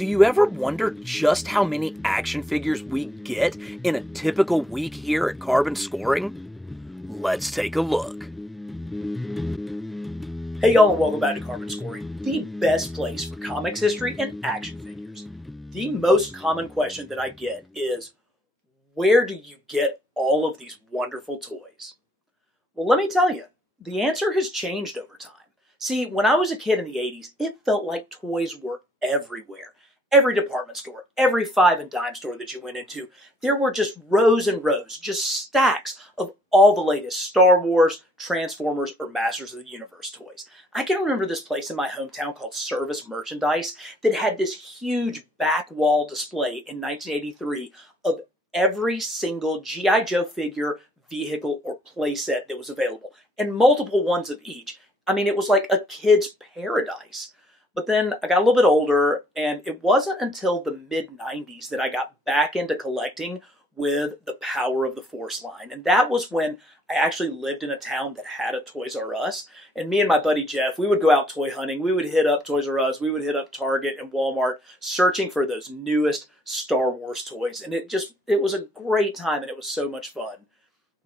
Do you ever wonder just how many action figures we get in a typical week here at Carbon Scoring? Let's take a look. Hey y'all, and welcome back to Carbon Scoring, the best place for comics history and action figures. The most common question that I get is, where do you get all of these wonderful toys? Well, let me tell you, the answer has changed over time. See, when I was a kid in the 80s, it felt like toys were everywhere. Every department store, every five and dime store that you went into, there were just rows and rows, just stacks of all the latest Star Wars, Transformers, or Masters of the Universe toys. I can remember this place in my hometown called Service Merchandise that had this huge back wall display in 1983 of every single G.I. Joe figure, vehicle, or playset that was available, and multiple ones of each. I mean, it was like a kid's paradise. But then I got a little bit older, and it wasn't until the mid-90s that I got back into collecting with the Power of the Force line. And that was when I actually lived in a town that had a Toys R Us. And me and my buddy Jeff, we would go out toy hunting. We would hit up Toys R Us. We would hit up Target and Walmart searching for those newest Star Wars toys. And it was a great time, and it was so much fun.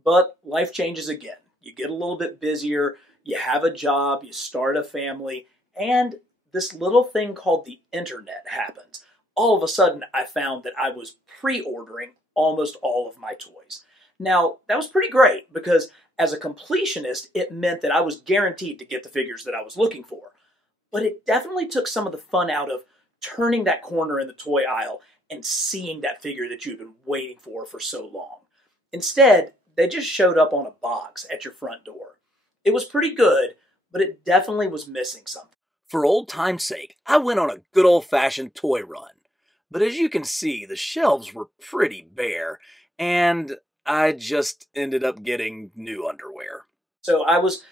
But life changes again. You get a little bit busier. You have a job. You start a family. And this little thing called the internet happens. All of a sudden, I found that I was pre-ordering almost all of my toys. Now, that was pretty great because as a completionist, it meant that I was guaranteed to get the figures that I was looking for. But it definitely took some of the fun out of turning that corner in the toy aisle and seeing that figure that you've been waiting for so long. Instead, they just showed up on a box at your front door. It was pretty good, but it definitely was missing something. For old time's sake, I went on a good old-fashioned toy run. But as you can see, the shelves were pretty bare, and I just ended up getting new underwear. So I was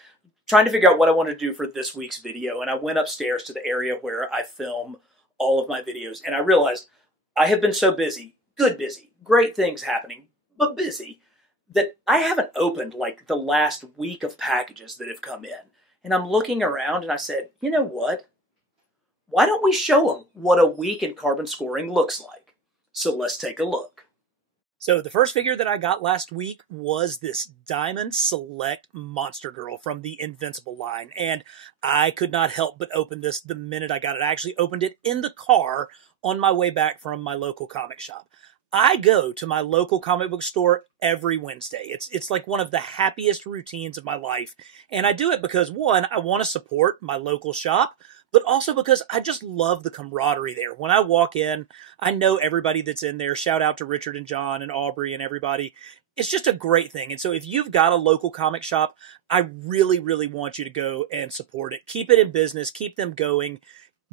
trying to figure out what I wanted to do for this week's video, and I went upstairs to the area where I film all of my videos, and I realized I have been so busy, great things happening, but busy, that I haven't opened like the last week of packages that have come in. And I'm looking around and I said, you know what? Why don't we show them what a week in Carbon Scoring looks like? So let's take a look. So the first figure that I got last week was this Diamond Select Monster Girl from the Invincible line. And I could not help but open this the minute I got it. I actually opened it in the car on my way back from my local comic shop. I go to my local comic book store every Wednesday. It's like one of the happiest routines of my life. And I do it because, one, I want to support my local shop, but also because I just love the camaraderie there. When I walk in, I know everybody that's in there. Shout out to Richard and John and Aubrey and everybody. It's just a great thing. And so if you've got a local comic shop, I really, really want you to go and support it. Keep it in business. Keep them going.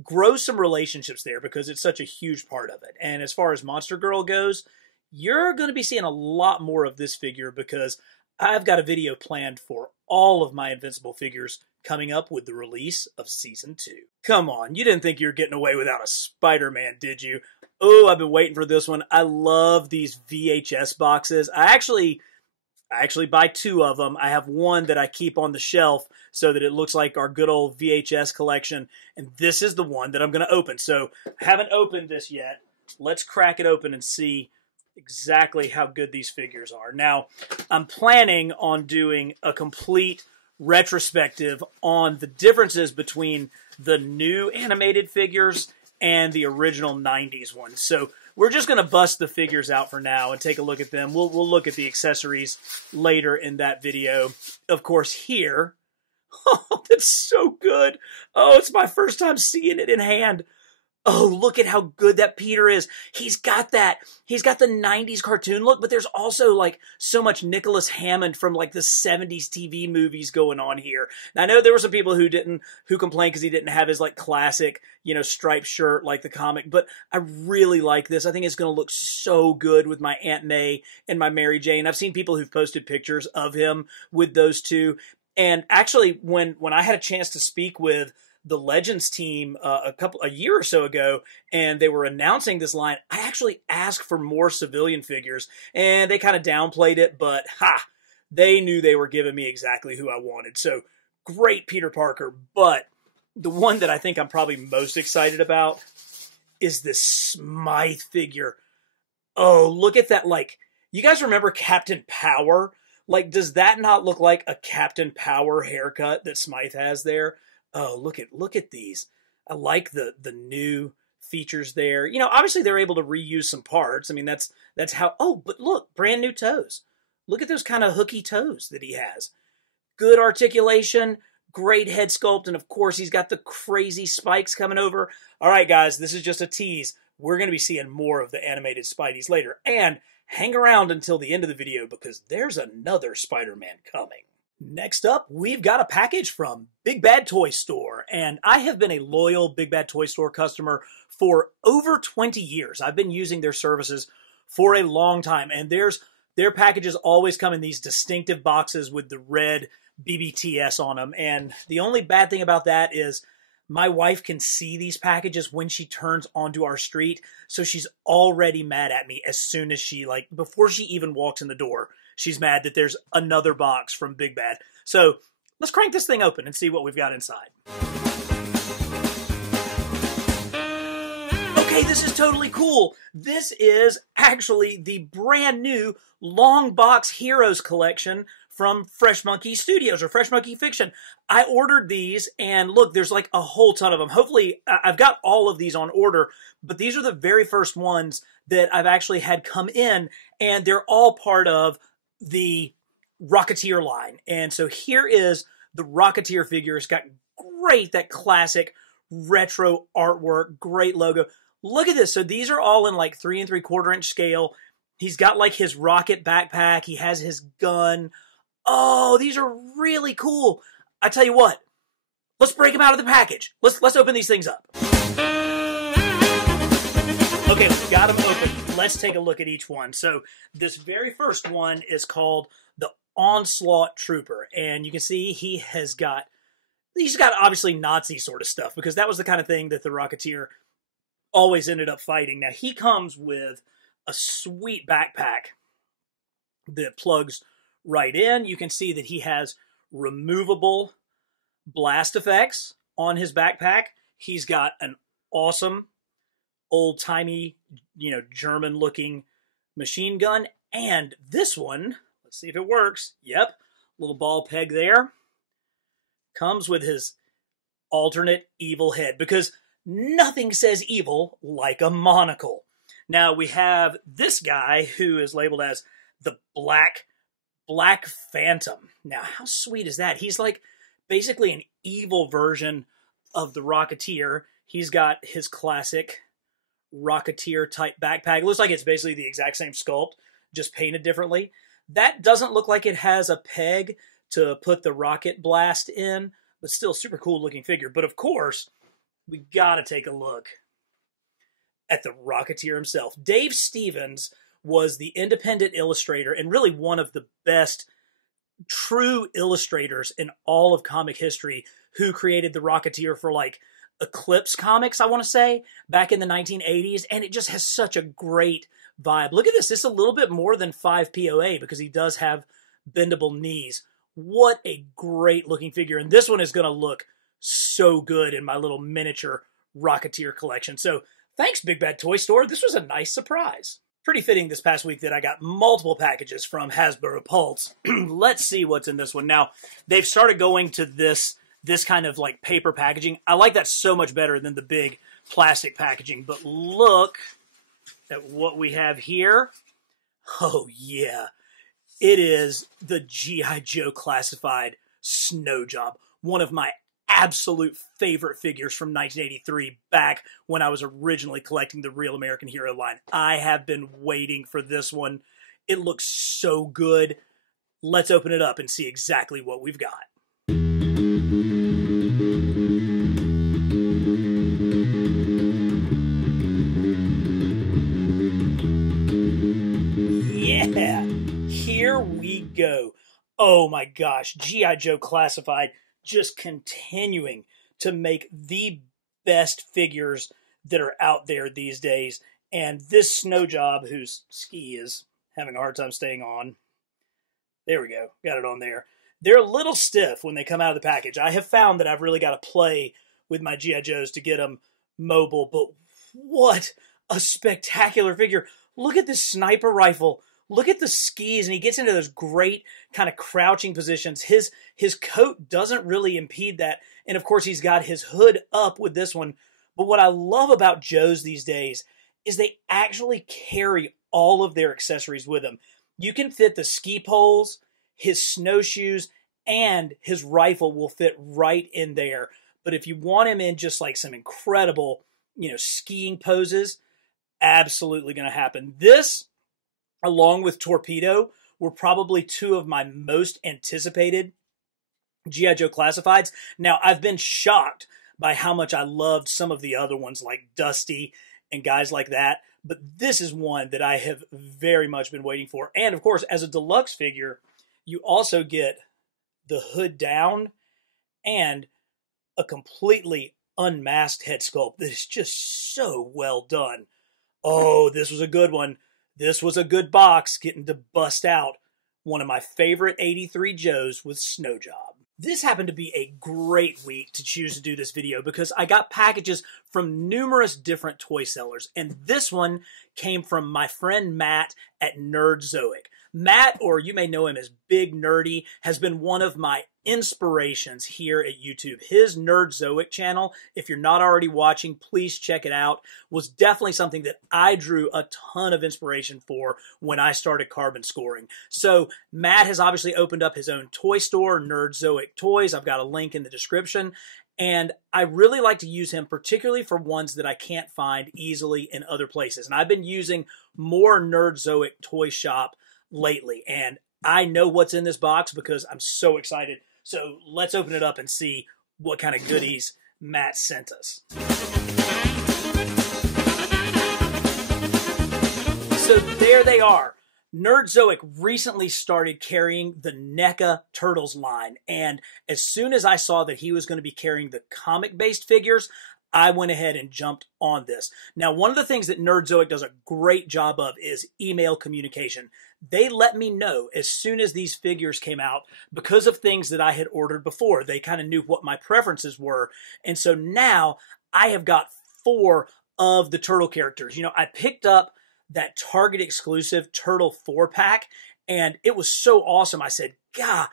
Grow some relationships there because it's such a huge part of it. And as far as Monster Girl goes, you're going to be seeing a lot more of this figure because I've got a video planned for all of my Invincible figures coming up with the release of Season 2. Come on, you didn't think you were getting away without a Spider-Man, did you? Oh, I've been waiting for this one. I love these VHS boxes. I actually buy two of them. I have one that I keep on the shelf so that it looks like our good old VHS collection. And this is the one that I'm going to open. So I haven't opened this yet. Let's crack it open and see exactly how good these figures are. Now, I'm planning on doing a complete retrospective on the differences between the new animated figures and the original 90s ones. So we're just going to bust the figures out for now and take a look at them. We'll look at the accessories later in that video. Of course, here, oh, that's so good. Oh, it's my first time seeing it in hand. Oh, look at how good that Peter is. He's got the 90s cartoon look, but there's also like so much Nicholas Hammond from like the 70s TV movies going on here. Now, I know there were some people who complained because he didn't have his like classic, striped shirt like the comic, but I really like this. I think it's going to look so good with my Aunt May and my Mary Jane. I've seen people who've posted pictures of him with those two. And actually, when I had a chance to speak with the Legends team a year or so ago, and they were announcing this line, I actually asked for more civilian figures, and they kind of downplayed it, but they knew they were giving me exactly who I wanted. So great Peter Parker, but the one that I think I'm probably most excited about is this Smythe figure. Oh, look at that. Like, you guys remember Captain Power? Like, does that not look like a Captain Power haircut that Smythe has there? Oh, look at these. I like the new features there. You know, obviously they're able to reuse some parts. I mean, that's how. Oh, but look, brand new toes. Look at those kind of hooky toes that he has. Good articulation, great head sculpt, and of course he's got the crazy spikes coming over. All right, guys, this is just a tease. We're going to be seeing more of the animated Spideys later. And hang around until the end of the video because there's another Spider-Man coming. Next up, we've got a package from Big Bad Toy Store, and I have been a loyal Big Bad Toy Store customer for over 20 years. I've been using their services for a long time, and their packages always come in these distinctive boxes with the red BBTS on them, and the only bad thing about that is my wife can see these packages when she turns onto our street, so she's already mad at me as soon as before she even walks in the door. She's mad that there's another box from Big Bad. So let's crank this thing open and see what we've got inside. Okay, this is totally cool. This is actually the brand new Long Box Heroes collection from Fresh Monkey Studios or Fresh Monkey Fiction. I ordered these and look, there's like a whole ton of them. Hopefully, I've got all of these on order, but these are the very first ones that I've actually had come in, and they're all part of the Rocketeer line. And so here is the Rocketeer figure. It's got that classic retro artwork, great logo. Look at this. So these are all in like 3 3/4 inch scale. He's got like his rocket backpack. He has his gun. Oh, these are really cool. I tell you what, let's break them out of the package. Let's open these things up. Okay, we've got them open. Let's take a look at each one. So this very first one is called the Onslaught Trooper. And you can see he's got obviously Nazi sort of stuff because that was the kind of thing that the Rocketeer always ended up fighting. Now he comes with a sweet backpack that plugs right in. You can see that he has removable blast effects on his backpack. He's got an awesome old-timey, German-looking machine gun. And this one, let's see if it works. Yep, little ball peg there. Comes with his alternate evil head because nothing says evil like a monocle. Now we have this guy who is labeled as the Black Phantom. Now, how sweet is that? He's like basically an evil version of the Rocketeer. He's got his classic Rocketeer type backpack. It looks like it's basically the exact same sculpt, just painted differently. That doesn't look like it has a peg to put the rocket blast in, but still super cool looking figure. But of course, we gotta take a look at the Rocketeer himself. Dave Stevens was the independent illustrator and really one of the best true illustrators in all of comic history who created the Rocketeer for like Eclipse Comics, I want to say, back in the 1980s, and it just has such a great vibe. Look at this. This is a little bit more than 5 POA because he does have bendable knees. What a great looking figure, and this one is going to look so good in my little miniature Rocketeer collection. So thanks, Big Bad Toy Store. This was a nice surprise. Pretty fitting this past week that I got multiple packages from Hasbro Pulse. Let's see what's in this one. Now, they've started going to this kind of like paper packaging. I like that so much better than the big plastic packaging. But look at what we have here. Oh, yeah. It is the G.I. Joe Classified Snow Job. One of my absolute favorite figures from 1983 back when I was originally collecting the Real American Hero line. I have been waiting for this one. It looks so good. Let's open it up and see exactly what we've got. Yeah, here we go. Oh my gosh, G.I. Joe Classified just continuing to make the best figures that are out there these days. And this Snow Job, whose ski is having a hard time staying on. There we go. Got it on there. They're a little stiff when they come out of the package. I have found that I've really got to play with my G.I. Joes to get them mobile. But what a spectacular figure. Look at this sniper rifle. Look at the skis, and he gets into those great kind of crouching positions. His coat doesn't really impede that. And of course, he's got his hood up with this one. But what I love about Joe's these days is they actually carry all of their accessories with them. You can fit the ski poles, his snowshoes, and his rifle will fit right in there. But if you want him in just like some incredible, skiing poses, absolutely going to happen. This, along with Torpedo, were probably two of my most anticipated G.I. Joe Classifieds. Now, I've been shocked by how much I loved some of the other ones like Dusty and guys like that. But this is one that I have very much been waiting for. And of course, as a deluxe figure, you also get the hood down and a completely unmasked head sculpt that is just so well done. Oh, this was a good one. This was a good box getting to bust out one of my favorite 83 Joes with Snow Job. This happened to be a great week to choose to do this video because I got packages from numerous different toy sellers, and this one came from my friend Matt at Nerdzoic. Matt, or you may know him as Big Nerdy, has been one of my inspirations here at YouTube. His Nerdzoic channel, if you're not already watching, please check it out, was definitely something that I drew a ton of inspiration for when I started carbon scoring. So Matt has obviously opened up his own toy store, Nerdzoic Toys. I've got a link in the description. And I really like to use him particularly for ones that I can't find easily in other places. And I've been using more Nerdzoic Toy Shop lately, and I know what's in this box because I'm so excited. So let's open it up and see what kind of goodies Matt sent us. So there they are. Nerdzoic recently started carrying the NECA Turtles line, and as soon as I saw that he was going to be carrying the comic-based figures, I went ahead and jumped on this. Now, one of the things that Nerdzoic does a great job of is email communication. They let me know as soon as these figures came out because of things that I had ordered before. They kind of knew what my preferences were. And so now I have got 4 of the Turtle characters. I picked up that Target exclusive Turtle 4-pack, and it was so awesome. I said, God,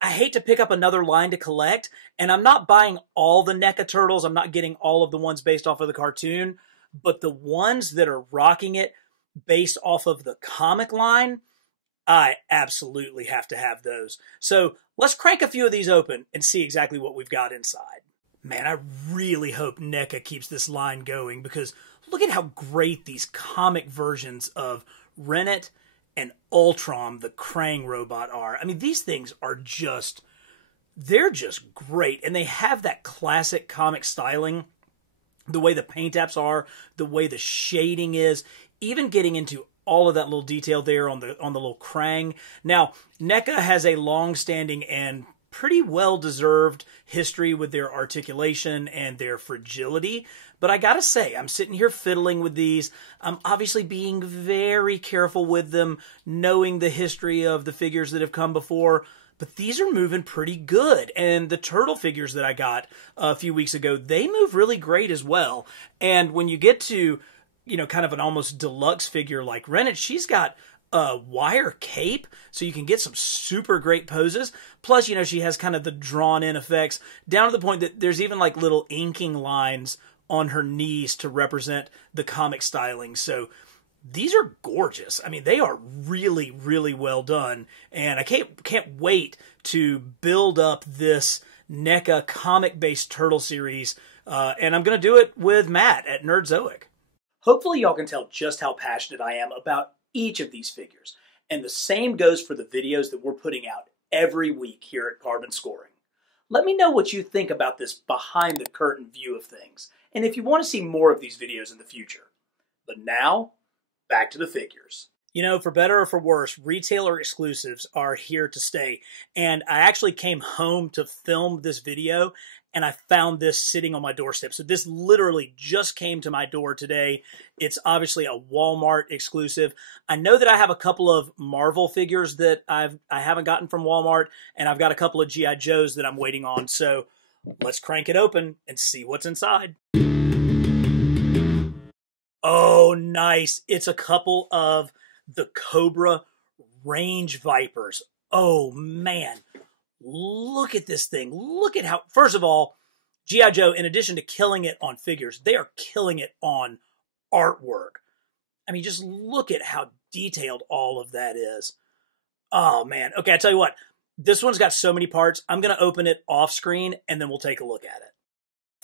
I hate to pick up another line to collect, and I'm not buying all the NECA Turtles. I'm not getting all of the ones based off of the cartoon, but the ones that are rocking it based off of the comic line, I absolutely have to have those. So let's crank a few of these open and see exactly what we've got inside. Man, I really hope NECA keeps this line going because look at how great these comic versions of Rennet and Ultron, the Krang robot, are. I mean, these things are just, they're just great. And they have that classic comic styling, the way the paint apps are, the way the shading is, even getting into all of that little detail there on the little Krang. Now, NECA has a long-standing and pretty well-deserved history with their articulation and their fragility. But I gotta say, I'm sitting here fiddling with these. I'm obviously being very careful with them, knowing the history of the figures that have come before. But these are moving pretty good. And the turtle figures that I got a few weeks ago, they move really great as well. And when you get to, kind of an almost deluxe figure like Rennet, she's got a wire cape, so you can get some super great poses. Plus, she has kind of the drawn-in effects, down to the point that there's even like little inking lines on her knees to represent the comic styling. So these are gorgeous. I mean, they are really, really well done. And I can't wait to build up this NECA comic-based turtle series. And I'm going to do it with Matt at Nerdzoic. Hopefully y'all can tell just how passionate I am about each of these figures. And the same goes for the videos that we're putting out every week here at Carbon Scoring. Let me know what you think about this behind the curtain view of things, and if you want to see more of these videos in the future. But now, back to the figures. For better or for worse, retailer exclusives are here to stay. And I actually came home to film this video, and I found this sitting on my doorstep. So this literally just came to my door today. It's obviously a Walmart exclusive. I know that I have a couple of Marvel figures that I haven't gotten from Walmart, and I've got a couple of G.I. Joes that I'm waiting on. So let's crank it open and see what's inside. Oh, nice. It's a couple of the Cobra Range Vipers. Oh, man. Look at this thing. Look at how, first of all, G.I. Joe, in addition to killing it on figures, they are killing it on artwork. I mean, just look at how detailed all of that is. Oh, man. Okay, I tell you what. This one's got so many parts. I'm going to open it off screen, and then we'll take a look at it.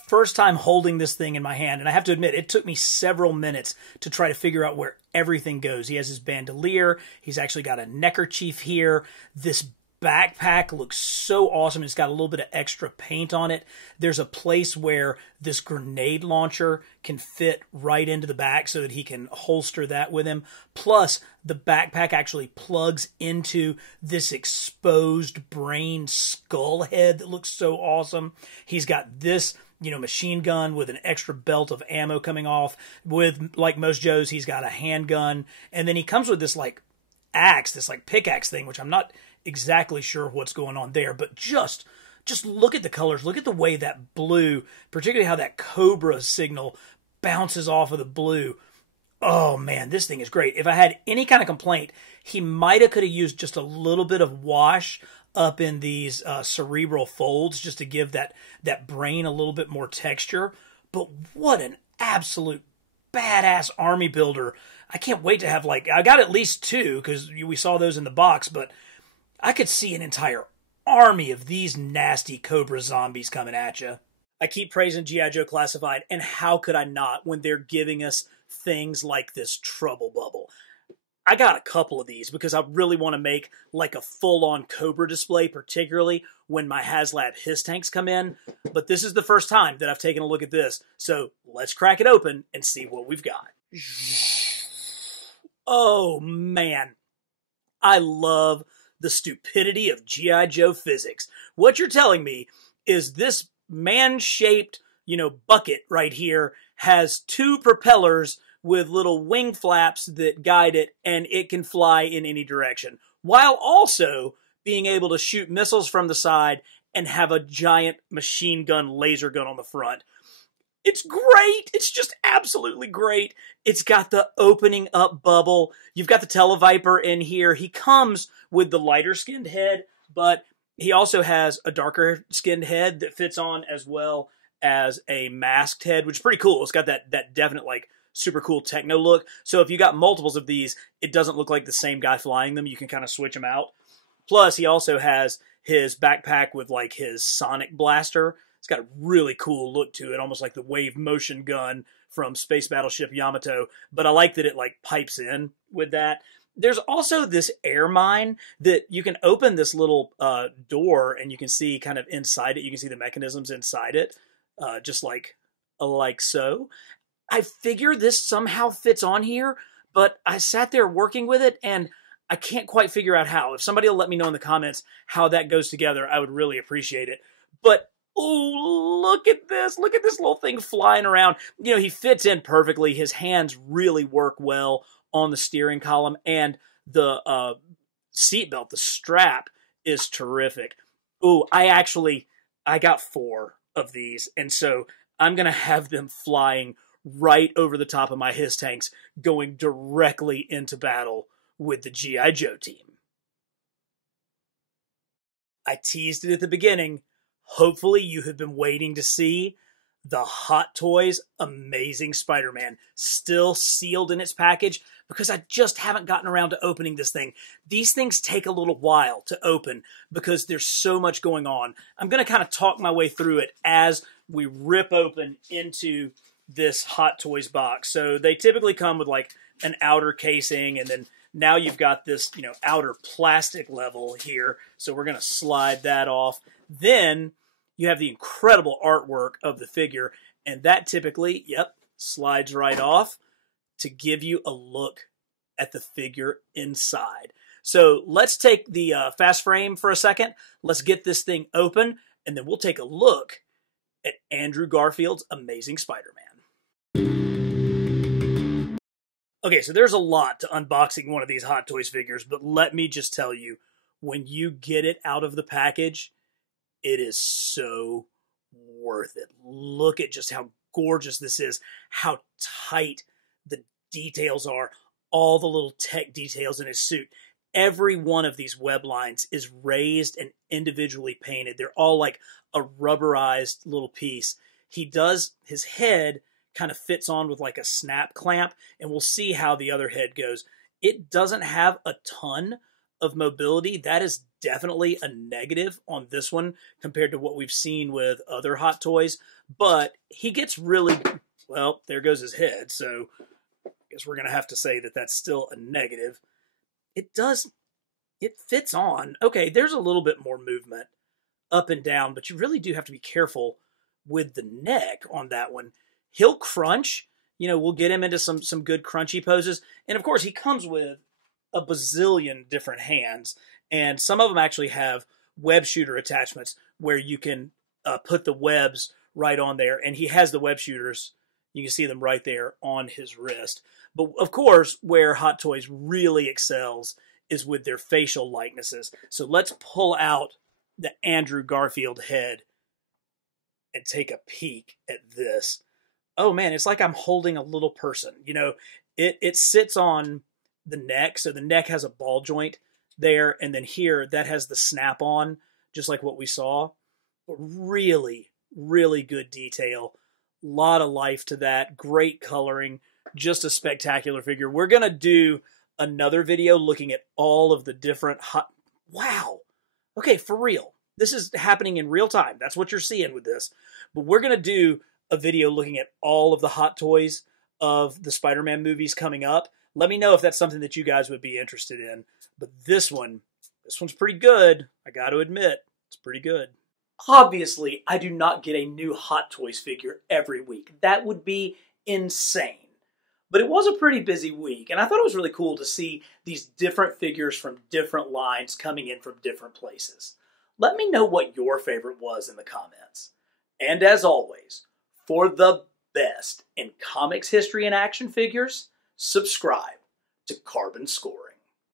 First time holding this thing in my hand, and I have to admit, it took me several minutes to try to figure out where everything goes. He has his bandolier. He's actually got a neckerchief here. This backpack looks so awesome. It's got a little bit of extra paint on it. There's a place where this grenade launcher can fit right into the back so that he can holster that with him. Plus, the backpack actually plugs into this exposed brain skull head that looks so awesome. He's got this, machine gun with an extra belt of ammo coming off. With, like most Joes, he's got a handgun. And then he comes with this, axe, this, pickaxe thing, which I'm not exactly sure what's going on there. But just look at the colors. Look at the way that blue, particularly how that Cobra signal bounces off of the blue. Oh, man, this thing is great. If I had any kind of complaint, he could have used just a little bit of wash up in these cerebral folds just to give that brain a little bit more texture. But what an absolute badass army builder. I can't wait to have, I got at least two because we saw those in the box, but I could see an entire army of these nasty Cobra zombies coming at you. I keep praising G.I. Joe Classified, and how could I not when they're giving us things like this Trouble Bubble? I got a couple of these because I really want to make a full-on Cobra display, particularly when my HasLab Hiss tanks come in. But this is the first time that I've taken a look at this. So let's crack it open and see what we've got. Oh, man. I love the stupidity of G.I. Joe physics. What you're telling me is this man-shaped, bucket right here has two propellers with little wing flaps that guide it, and it can fly in any direction, while also being able to shoot missiles from the side and have a giant machine gun laser gun on the front. It's great. It's just absolutely great. It's got the opening up bubble. You've got the Televiper in here. He comes with the lighter skinned head, but he also has a darker skinned head that fits on, as well as a masked head, which is pretty cool. It's got that definite, super cool techno look. So if you got multiples of these, it doesn't look like the same guy flying them. You can kind of switch them out. Plus, he also has his backpack with his sonic blaster. It's got a really cool look to it, almost like the wave motion gun from Space Battleship Yamato. But I like that it pipes in with that. There's also this air mine that you can open this little door, and you can see kind of inside it. You can see the mechanisms inside it, just like so. I figure this somehow fits on here, but I sat there working with it, and I can't quite figure out how. If somebody will let me know in the comments how that goes together, I would really appreciate it. But, oh, look at this. Look at this little thing flying around. He fits in perfectly. His hands really work well on the steering column, and the seatbelt, the strap, is terrific. Ooh, I got 4 of these, and so I'm going to have them flying right over the top of my Hiss tanks, going directly into battle with the G.I. Joe team. I teased it at the beginning. Hopefully you have been waiting to see the Hot Toys Amazing Spider-Man, still sealed in its package, because I just haven't gotten around to opening this thing. These things take a little while to open because there's so much going on. I'm going to kind of talk my way through it as we rip open into this Hot Toys box. So they typically come with an outer casing, and then now you've got this, outer plastic level here. So we're going to slide that off. Then you have the incredible artwork of the figure, and that typically, slides right off to give you a look at the figure inside. So let's take the fast frame for a second. Let's get this thing open, and then we'll take a look at Andrew Garfield's Amazing Spider-Man. Okay, so there's a lot to unboxing one of these Hot Toys figures, but let me just tell you, when you get it out of the package, it is so worth it. Look at just how gorgeous this is, how tight the details are, all the little tech details in his suit. Every one of these web lines is raised and individually painted. They're all like a rubberized little piece. His head kind of fits on with like a snap clamp, and we'll see how the other head goes. It doesn't have a ton of mobility. That is definitely a negative on this one compared to what we've seen with other Hot Toys, but he gets really, well, there goes his head, so I guess we're going to have to say that that's still a negative. It fits on. Okay, there's a little bit more movement up and down, but you really do have to be careful with the neck on that one. He'll crunch. We'll get him into some good crunchy poses. And of course, he comes with a bazillion different hands, and some of them actually have web shooter attachments where you can put the webs right on there. And he has the web shooters. You can see them right there on his wrist. But of course, where Hot Toys really excels is with their facial likenesses. So let's pull out the Andrew Garfield head and take a peek at this. Oh man, it's like I'm holding a little person. It sits on the neck, so the neck has a ball joint there, and then here that has the snap on, just like what we saw. But really, really good detail. A lot of life to that. Great coloring. Just a spectacular figure. We're going to do another video looking at all of the different Wow. Okay, for real. This is happening in real time. That's what you're seeing with this. But we're going to do a video looking at all of the Hot Toys of the Spider-Man movies coming up. Let me know if that's something that you guys would be interested in. But this one's pretty good. I got to admit, it's pretty good. Obviously, I do not get a new Hot Toys figure every week. That would be insane. But it was a pretty busy week, and I thought it was really cool to see these different figures from different lines coming in from different places. Let me know what your favorite was in the comments. And as always, for the best in comics history and action figures, subscribe to Carbon Scoring.